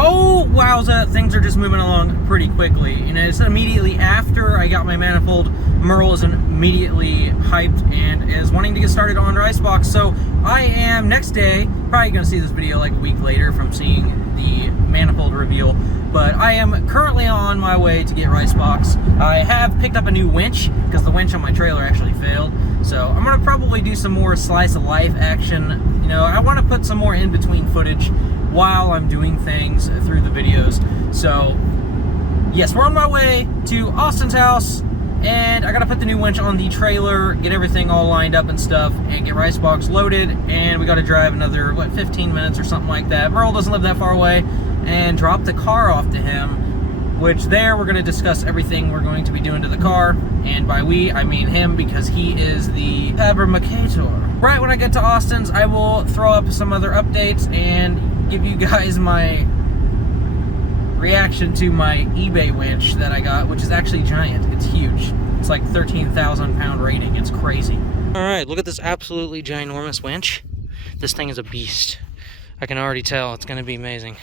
Oh, wowza, things are just moving along pretty quickly. You know, it's immediately after I got my manifold. Merle is immediately hyped and is wanting to get started on RICEBOX. So I am, next day, probably going to see this video like a week later from seeing the manifold reveal. But I am currently on my way to get RICEBOX. I have picked up a new winch because the winch on my trailer actually failed. So I'm going to probably do some more slice of life action. You know, I want to put some more in-between footage while I'm doing things through the videos. So yes, we're on my way to Austin's house, and I gotta put the new winch on the trailer, get everything all lined up and stuff, and get RICEBOX loaded, and we gotta drive another, what, 15 minutes or something like that. Merle doesn't live that far away, and drop the car off to him, which there we're gonna discuss everything we're going to be doing to the car, and by we, I mean him, because he is the fabricator. Right when I get to Austin's, I will throw up some other updates and give you guys my reaction to my eBay winch that I got, which is actually giant. It's huge. It's like 13,000 pound rating. It's crazy. All right, look at this absolutely ginormous winch. This thing is a beast. I can already tell it's gonna be amazing.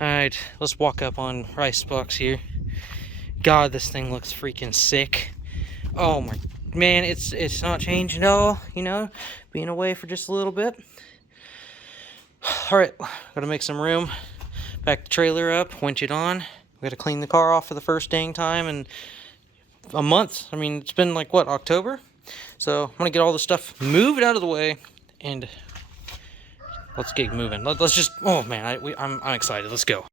All right, let's walk up on RICEBOX here. God, this thing looks freaking sick. Oh my man, it's not changing at all, you know, being away for just a little bit. All right, gotta make some room. Back the trailer up, winch it on. We gotta clean the car off for the first dang time in a month. I mean, it's been like, what, October? So I'm gonna get all the stuff moved out of the way, and let's get moving. Let's just, oh man, I'm excited. Let's go.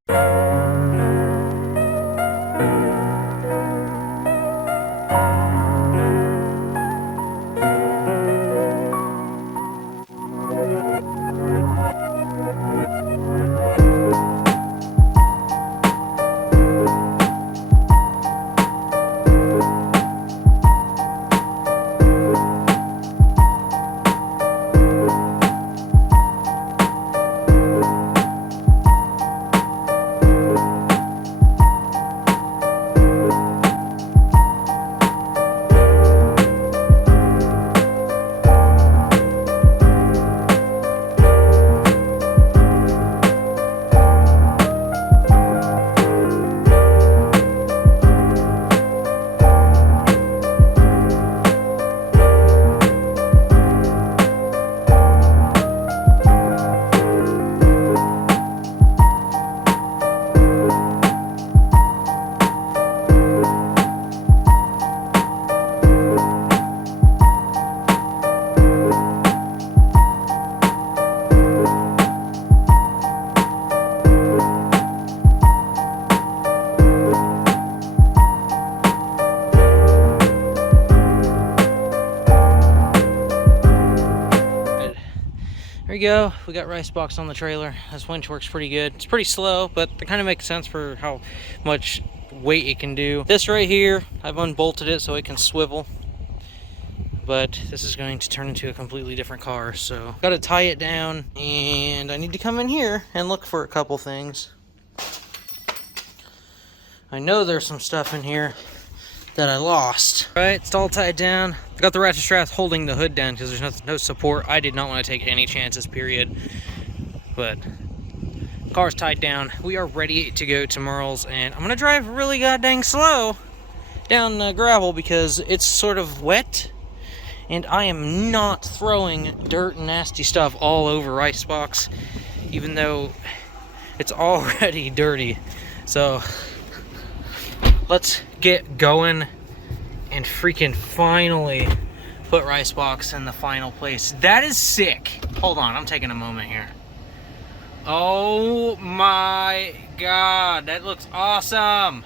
There you go, we got RICEBOX on the trailer. This winch works pretty good. It's pretty slow, but it kind of makes sense for how much weight it can do. This right here, I've unbolted it so it can swivel, but this is going to turn into a completely different car, so gotta tie it down, and I need to come in here and look for a couple things. I know there's some stuff in here that I lost. All right, it's all tied down. I got the ratchet straps holding the hood down because there's no support. I did not want to take any chances, period. But the car's tied down. We are ready to go to Merle's, and I'm gonna drive really goddamn slow down gravel because it's sort of wet, and I am not throwing dirt and nasty stuff all over RICEBOX, even though it's already dirty. So let's get going and freaking finally put RICEBOX in the final place. That is sick. Hold on, I'm taking a moment here. Oh my god, that looks awesome.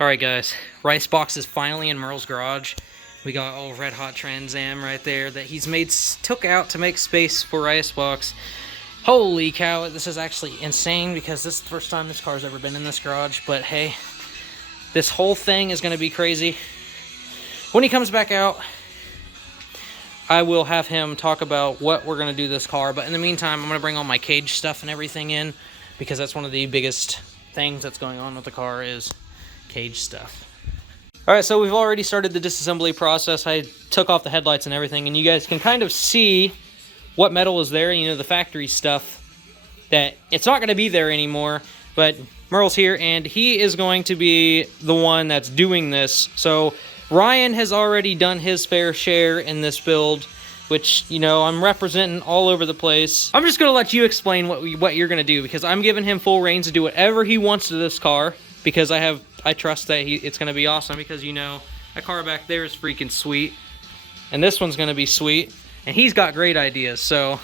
Alright guys, RICEBOX is finally in Merle's garage. We got old Red Hot Trans Am right there that he's took out to make space for RICEBOX. Holy cow, this is actually insane because this is the first time this car's ever been in this garage, but hey, this whole thing is going to be crazy. When he comes back out, I will have him talk about what we're going to do this car, but in the meantime, I'm going to bring all my cage stuff and everything in because that's one of the biggest things that's going on with the car is cage stuff. Alright, so we've already started the disassembly process. I took off the headlights and everything, and you guys can kind of see what metal is there, you know, the factory stuff. that it's not going to be there anymore, but Merle's here, and he is going to be the one that's doing this. So Ryan has already done his fair share in this build, which, you know, I'm representing all over the place. I'm just going to let you explain what you're going to do, because I'm giving him full reins to do whatever he wants to this car, because I trust that it's going to be awesome, because, you know, that car back there is freaking sweet, and this one's going to be sweet, and he's got great ideas, so...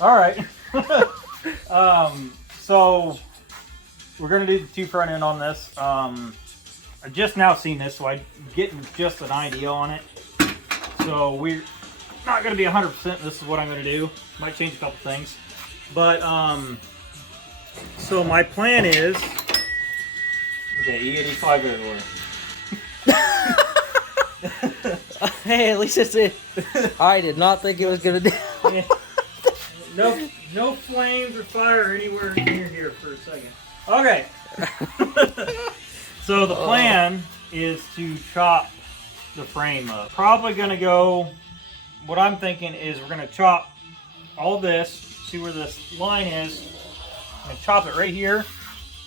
All right. So we're gonna do the two front end on this. I just now seen this, so I'm getting just an idea on it. So we're not gonna be 100%. This is what I'm gonna do. Might change a couple things, but so my plan is okay. E85 everywhere. Hey, at least it's it. I did not think it was gonna do. Yeah. No flames or fire anywhere near here for a second. Okay. So the plan is to chop the frame up. Probably gonna go, what I'm thinking is we're gonna chop all this, see where this line is. I'm gonna chop it right here.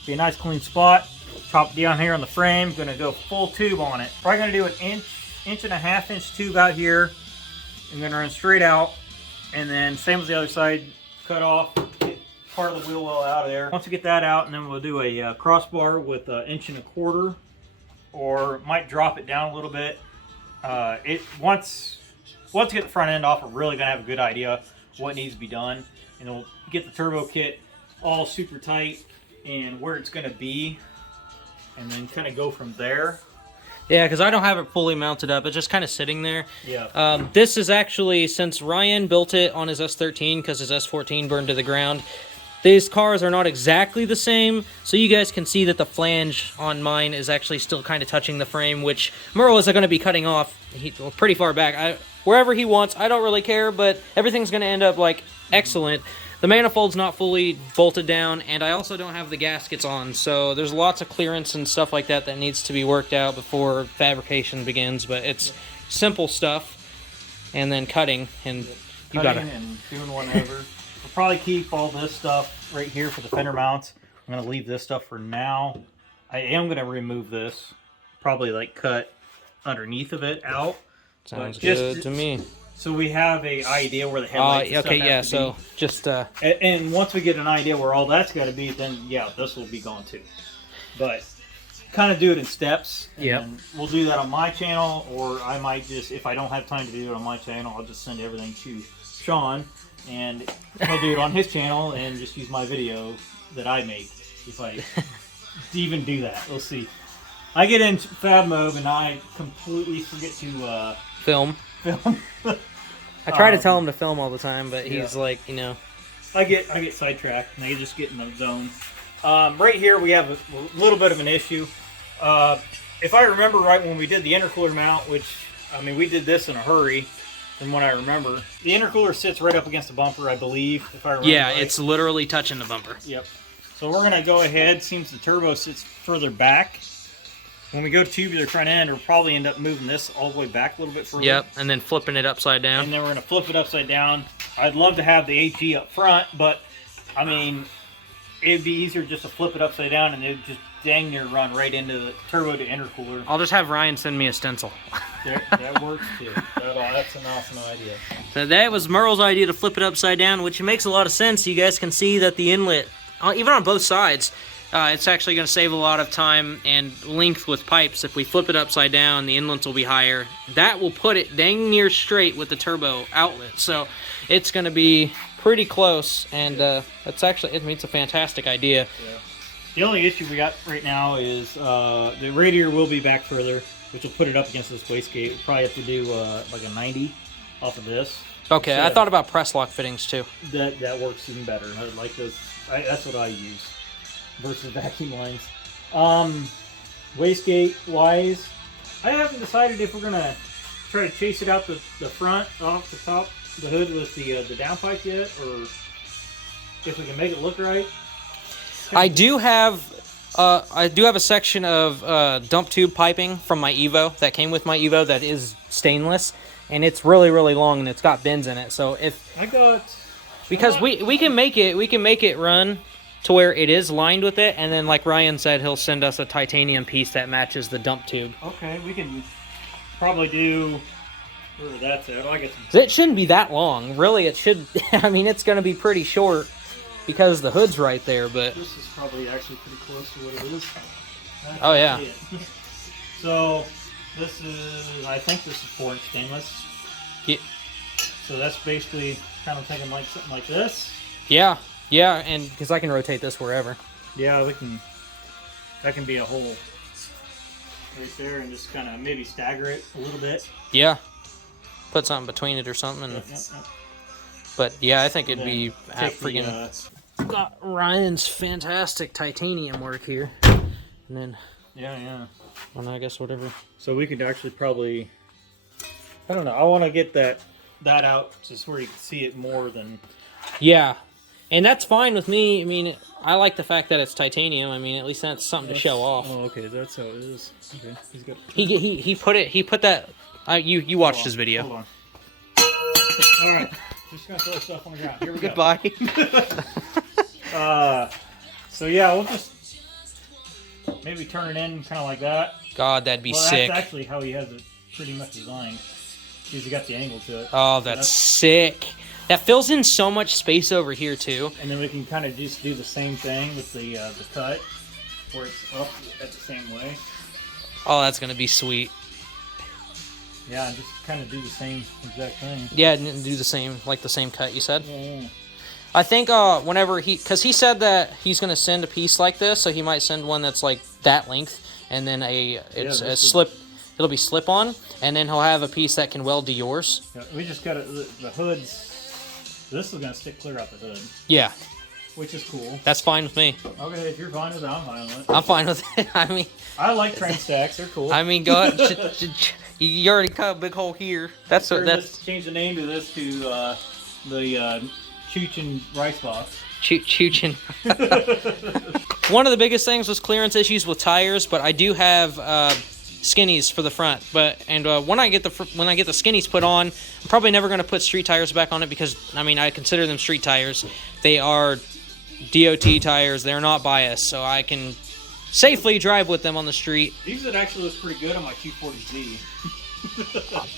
Be a nice clean spot. Chop it down here on the frame. Gonna go full tube on it. Probably gonna do an inch and a half inch tube out here. I'm gonna run straight out. And then same as the other side, cut off, get part of the wheel well out of there. Once we get that out, and then we'll do a crossbar with 1.25 inches, or might drop it down a little bit. Once we get the front end off, we're really gonna have a good idea what needs to be done, and then we'll get the turbo kit all super tight and where it's gonna be, and then kind of go from there. Yeah, because I don't have it fully mounted up. It's just kind of sitting there. Yeah. This is actually, since Ryan built it on his S13 because his S14 burned to the ground, these cars are not exactly the same. So you guys can see that the flange on mine is actually still kind of touching the frame, which Merle is going to be cutting off pretty far back. Wherever he wants, I don't really care, but everything's going to end up, like, excellent. The manifold's not fully bolted down, and I also don't have the gaskets on, so there's lots of clearance and stuff like that that needs to be worked out before fabrication begins, but it's simple stuff, and then cutting, and you gotta... and doing whatever. We'll probably keep all this stuff right here for the fender mounts. I'm gonna leave this stuff for now. I am gonna remove this, probably like cut underneath of it out. Sounds good to me. So we have a idea where the headlights okay, yeah, so just... And once we get an idea where all that's got to be, then, yeah, this will be gone too. But kind of do it in steps. Yeah. We'll do that on my channel, or I might just, if I don't have time to do it on my channel, I'll just send everything to Sean, and he'll do it on his channel and just use my video that I make, if I even do that. We'll see. I get in fab mode, and I completely forget to... film. I try to tell him to film all the time, but he's like, you know. I get sidetracked, and I just get in the zone. Right here, we have a little bit of an issue. If I remember right, when we did the intercooler mount, which, I mean, we did this in a hurry, from what I remember. The intercooler sits right up against the bumper, I believe, if I remember right. It's literally touching the bumper. Yep. So we're going to go ahead, seems the turbo sits further back. When we go tubular front end, we'll probably end up moving this all the way back a little bit further. Yep, and then flipping it upside down. And then we're going to flip it upside down. I'd love to have the HE up front, but, I mean, it'd be easier just to flip it upside down, and it would just dang near run right into the turbo to intercooler. I'll just have Ryan send me a stencil. That works, too. That's an awesome idea. So that was Merle's idea to flip it upside down, which makes a lot of sense. You guys can see that the inlet, even on both sides, it's actually going to save a lot of time and length with pipes. If we flip it upside down, the inlets will be higher. That will put it dang near straight with the turbo outlet. So it's going to be pretty close, and it's actually, I mean, it's a fantastic idea. Yeah. The only issue we got right now is the radiator will be back further, which will put it up against this wastegate. We'll probably have to do like a 90 off of this. Okay, so I thought about press lock fittings too. That works even better. I like those. That's what I use versus vacuum lines. Wastegate wise, I haven't decided if we're gonna try to chase it out the front off the top the hood with the downpipe yet, or if we can make it look right. I do have a section of dump tube piping from my Evo that came with my Evo that is stainless, and it's really, really long, and it's got bends in it. So if I got because we can make it run to where it is lined with it, and then like Ryan said, he'll send us a titanium piece that matches the dump tube. Okay, we can probably do where that's at. I get some. It shouldn't be that long, really. It should. I mean, it's going to be pretty short because the hood's right there. But this is probably actually pretty close to what it is. Oh yeah. So this is, I think this is 4-inch stainless. Yeah. So that's basically kind of thinking like something like this. Yeah. Yeah, and because I can rotate this wherever. Yeah, that can be a hole right there, and just kind of maybe stagger it a little bit. Yeah, put something between it or something. And, Yep. But yeah, I think it'd be Take freaking. Got Ryan's fantastic titanium work here, and then yeah. Well, I guess whatever. So we could actually probably, I don't know. I want to get that out just where you can see it more than. Yeah. And that's fine with me. I mean, I like the fact that it's titanium. I mean, at least that's something to show off. Oh, okay, that's how it is. Okay, he's got. He put that. You watched his video. Hold on. All right, just gonna throw stuff on the ground. Here we go. Goodbye. So yeah, we'll just maybe turn it in kind of like that. God, that'd be sick. That's actually how he has it pretty much designed. He's got the angle to it. Oh, that's sick. That fills in so much space over here too. And then we can kind of just do the same thing with the cut, where it's up at the same way. Oh, that's gonna be sweet. Yeah, and just kind of do the same exact thing. Yeah, and do the same, like the same cut you said. Yeah. I think whenever because he said that he's gonna send a piece like this, so he might send one that's like that length, and then a slip. It'll be slip on, and then he'll have a piece that can weld to yours. Yeah, we just got the hoods. This is gonna stick clear out the hood. Yeah. Which is cool. That's fine with me. Okay, if you're fine with it, I'm fine with it. I'm fine with it. I mean, I like train stacks. They're cool. I mean, go ahead. You already cut a big hole here. That's sure, what that's. Just change the name to this to the Chuchin RICEBOX. Chuchin. One of the biggest things was clearance issues with tires, but I do have skinnies for the front. When I get the skinnies put on, I'm probably never going to put street tires back on it because I mean I consider them street tires. They are DOT tires. They're not biased, so I can safely drive with them on the street. These would actually look pretty good on my 240Z.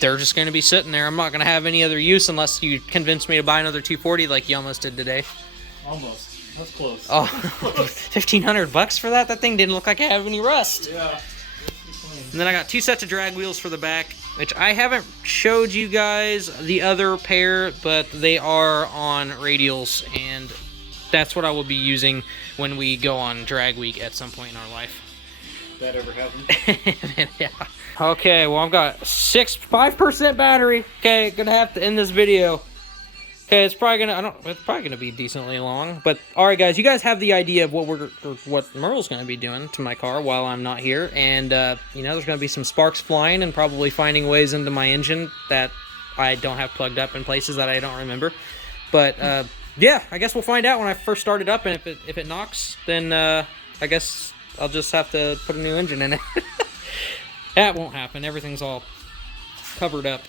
They're just going to be sitting there. I'm not going to have any other use unless you convince me to buy another 240 like you almost did today. Almost. That's close. Oh, $1,500 for that? That thing didn't look like it had any rust. Yeah. And then I got 2 sets of drag wheels for the back, which I haven't showed you guys the other pair, but they are on radials, and that's what I will be using when we go on drag week at some point in our life. If that ever happens. Yeah. Okay, well I've got 5% battery. Okay, gonna have to end this video. Okay, it's probably gonna be decently long. But all right, guys, you guys have the idea of what Merle's gonna be doing to my car while I'm not here, and you know, there's gonna be some sparks flying and probably finding ways into my engine that I don't have plugged up in places that I don't remember. But yeah, I guess we'll find out when I first start it up, and if it knocks, then I guess I'll just have to put a new engine in it. That won't happen. Everything's all covered up.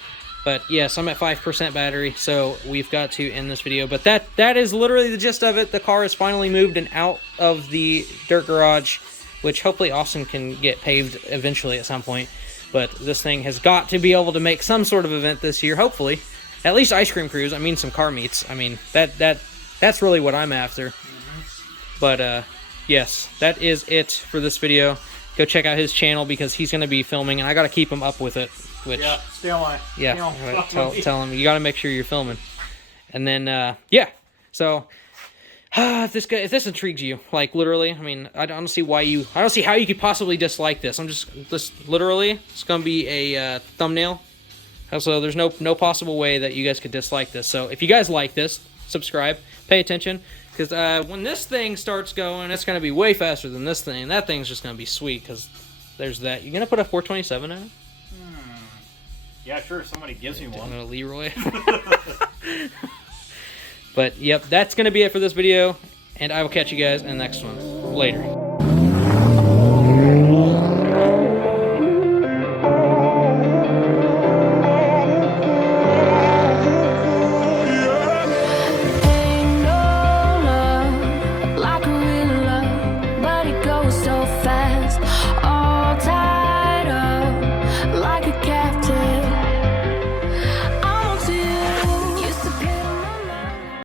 But yes, I'm at 5% battery, so we've got to end this video. But that is literally the gist of it. The car is finally moved and out of the dirt garage, which hopefully Austin can get paved eventually at some point. But this thing has got to be able to make some sort of event this year, hopefully. At least ice cream cruise. I mean, some car meets. I mean, that's really what I'm after. But yes, that is it for this video. Go check out his channel because he's going to be filming, and I got to keep him up with it. Which, yeah, stay on line. Yeah, tell him you got to make sure you're filming. And then yeah, so if this intrigues you, like literally, I mean, I don't see how you could possibly dislike this. Literally, it's going to be a thumbnail. So there's no possible way that you guys could dislike this. So if you guys like this, subscribe, pay attention. Because when this thing starts going, it's going to be way faster than this thing. That thing's just going to be sweet because there's that. You're going to put a 427 in it? Yeah, sure. If somebody gives me one. A Leroy. But, yep, that's going to be it for this video. And I will catch you guys in the next one. Later.